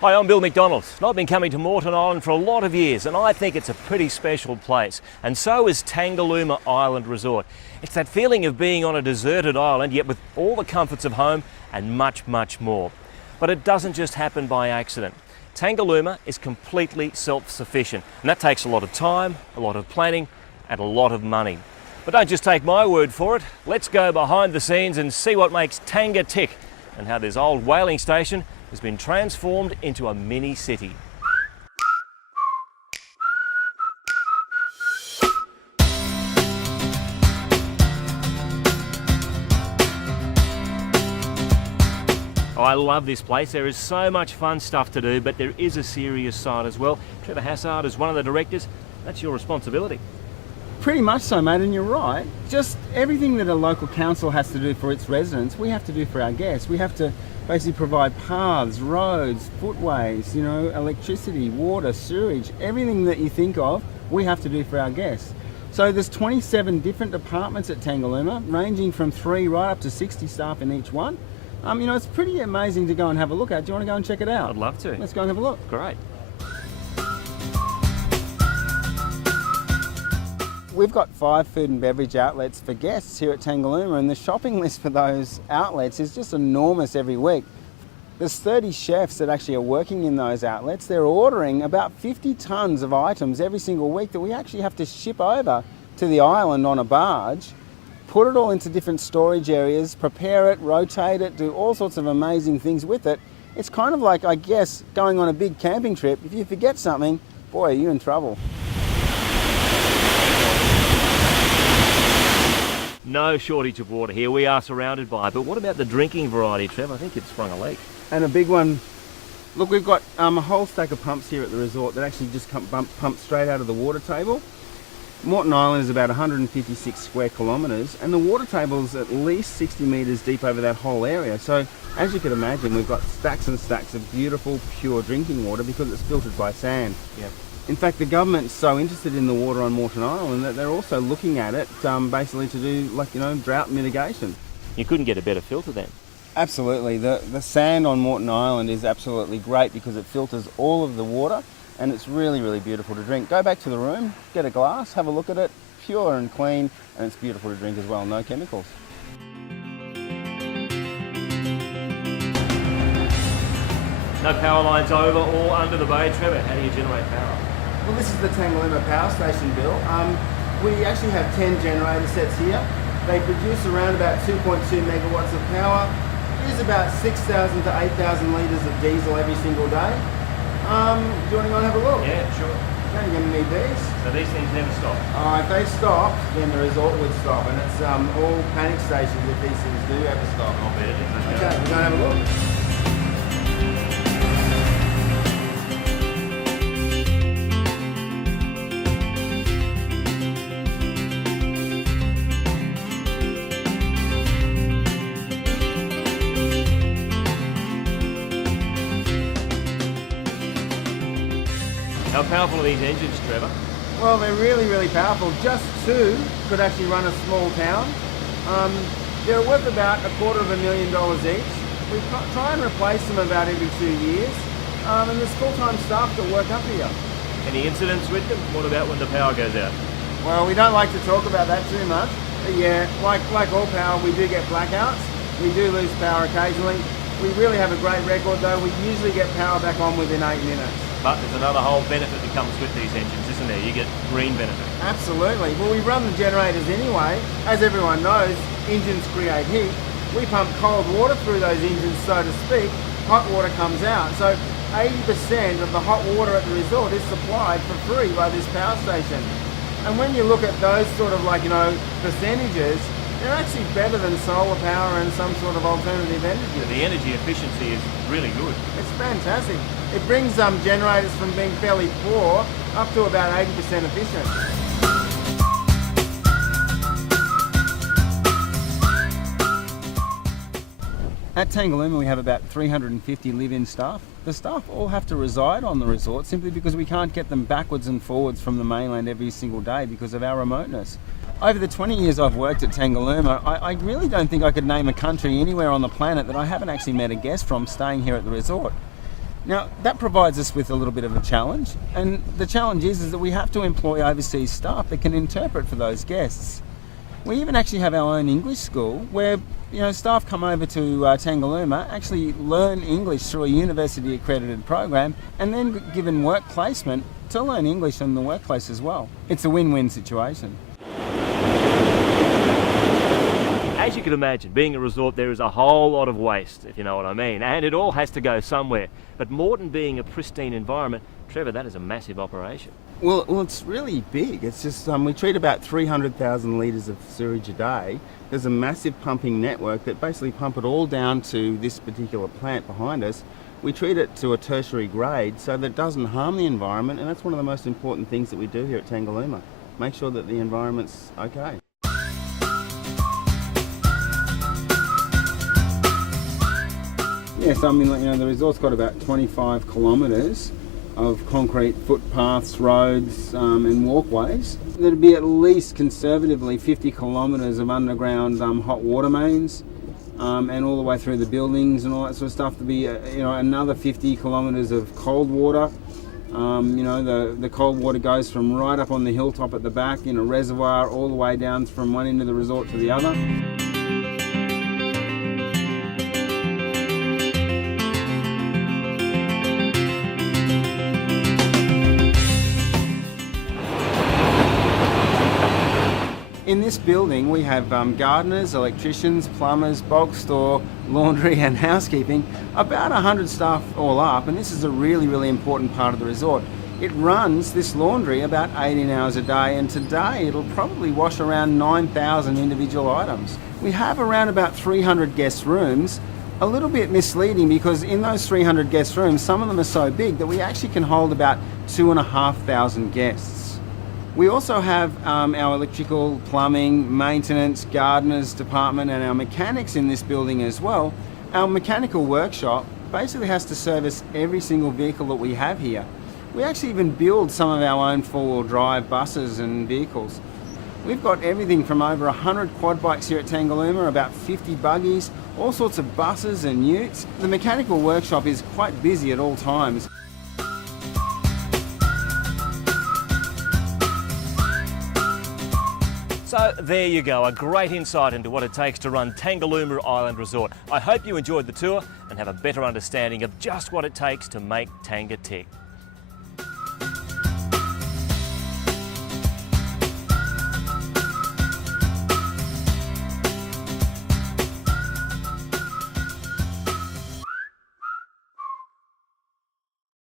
Hi, I'm Bill McDonald, and I've been coming to Moreton Island for a lot of years, and I think it's a pretty special place. And so is Tangalooma Island Resort. It's that feeling of being on a deserted island, yet with all the comforts of home and much, much more. But it doesn't just happen by accident. Tangalooma is completely self-sufficient, and that takes a lot of time, a lot of planning, and a lot of money. But don't just take my word for it. Let's go behind the scenes and see what makes Tanga tick, and how this old whaling station has been transformed into a mini city. Oh, I love this place. There is so much fun stuff to do, but there is a serious side as well. Trevor Hassard is one of the directors. That's your responsibility. Pretty much so, mate, and you're right. Just everything that a local council has to do for its residents, we have to do for our guests. We have to basically provide paths, roads, footways, electricity, water, sewage, everything that you think of, we have to do for our guests. So there's 27 different departments at Tangalooma, ranging from 3 right up to 60 staff in each one. It's pretty amazing to go and have a look at. Do you want to go and check it out? I'd love to. Let's go and have a look. Great. We've got 5 food and beverage outlets for guests here at Tangalooma, and the shopping list for those outlets is just enormous every week. There's 30 chefs that actually are working in those outlets. They're ordering about 50 tonnes of items every single week that we actually have to ship over to the island on a barge, put it all into different storage areas, prepare it, rotate it, do all sorts of amazing things with it. It's kind of like, I guess, going on a big camping trip. If you forget something, boy, you're in trouble. No shortage of water here. We are surrounded by it. But what about the drinking variety, Trev? I think it's sprung a leak. And a big one. Look, we've got a whole stack of pumps here at the resort that actually just pump straight out of the water table. Moreton Island is about 156 square kilometres, and the water table is at least 60 metres deep over that whole area. So, as you could imagine, we've got stacks and stacks of beautiful, pure drinking water because it's filtered by sand. Yep. In fact, the government's so interested in the water on Moreton Island that they're also looking at it basically to do, drought mitigation. You couldn't get a better filter then. Absolutely. The sand on Moreton Island is absolutely great because it filters all of the water, and it's really, really beautiful to drink. Go back to the room, get a glass, have a look at it, pure and clean, and it's beautiful to drink as well, no chemicals. No power lines over or under the bay, Trevor. How do you generate power? Well, this is the Tangalooma power station, Bill. We actually have 10 generator sets here. They produce around about 2.2 megawatts of power. Use about 6,000 to 8,000 litres of diesel every single day. Do you want to go and have a look? Yeah, sure. Okay, you're going to need these. So these things never stop? If they stop, then the resort would stop, and it's all panic stations if these things do ever stop. I'll bet it is. Okay, we're going to have a look. How powerful are these engines, Trevor? Well, they're really, really powerful. Just 2 could actually run a small town. They're worth about $250,000 each. We try and replace them about every 2 years. And there's full-time staff that work up here. Any incidents with them? What about when the power goes out? Well, we don't like to talk about that too much. But yeah, like all power, we do get blackouts. We do lose power occasionally. We really have a great record though. We usually get power back on within 8 minutes. But there's another whole benefit that comes with these engines, isn't there? You get green benefit. Absolutely. Well, we run the generators anyway. As everyone knows, engines create heat. We pump cold water through those engines, so to speak. Hot water comes out. So 80% of the hot water at the resort is supplied for free by this power station. And when you look at those sort of percentages, they're actually better than solar power and some sort of alternative energy. The energy efficiency is really good. It's fantastic. It brings generators from being fairly poor up to about 80% efficient. At Tangalooma we have about 350 live-in staff. The staff all have to reside on the resort simply because we can't get them backwards and forwards from the mainland every single day because of our remoteness. Over the 20 years I've worked at Tangalooma, I really don't think I could name a country anywhere on the planet that I haven't actually met a guest from staying here at the resort. Now, that provides us with a little bit of a challenge, and the challenge is that we have to employ overseas staff that can interpret for those guests. We even actually have our own English school where staff come over to Tangalooma, actually learn English through a university accredited program, and then given work placement to learn English in the workplace as well. It's a win-win situation. As you can imagine, being a resort, there is a whole lot of waste, if you know what I mean, and it all has to go somewhere. But Moreton being a pristine environment, Trevor, that is a massive operation. Well, it's really big. It's just we treat about 300,000 litres of sewage a day. There's a massive pumping network that basically pump it all down to this particular plant behind us. We treat it to a tertiary grade so that it doesn't harm the environment, and that's one of the most important things that we do here at Tangalooma. Make sure that the environment's okay. Yes, I mean, the resort's got about 25 kilometres of concrete footpaths, roads and walkways. There'd be at least conservatively 50 kilometres of underground hot water mains and all the way through the buildings and all that sort of stuff. There'd be another 50 kilometres of cold water. The cold water goes from right up on the hilltop at the back in a reservoir all the way down from one end of the resort to the other. In this building we have gardeners, electricians, plumbers, bog store, laundry and housekeeping, about 100 staff all up, and this is a really, really important part of the resort. It runs this laundry about 18 hours a day, and today it'll probably wash around 9,000 individual items. We have around about 300 guest rooms, a little bit misleading because in those 300 guest rooms, some of them are so big that we actually can hold about 2,500 guests. We also have our electrical, plumbing, maintenance, gardeners department and our mechanics in this building as well. Our mechanical workshop basically has to service every single vehicle that we have here. We actually even build some of our own four-wheel drive buses and vehicles. We've got everything from over 100 quad bikes here at Tangalooma, about 50 buggies, all sorts of buses and utes. The mechanical workshop is quite busy at all times. So there you go, a great insight into what it takes to run Tangalooma Island Resort. I hope you enjoyed the tour and have a better understanding of just what it takes to make Tanga tick.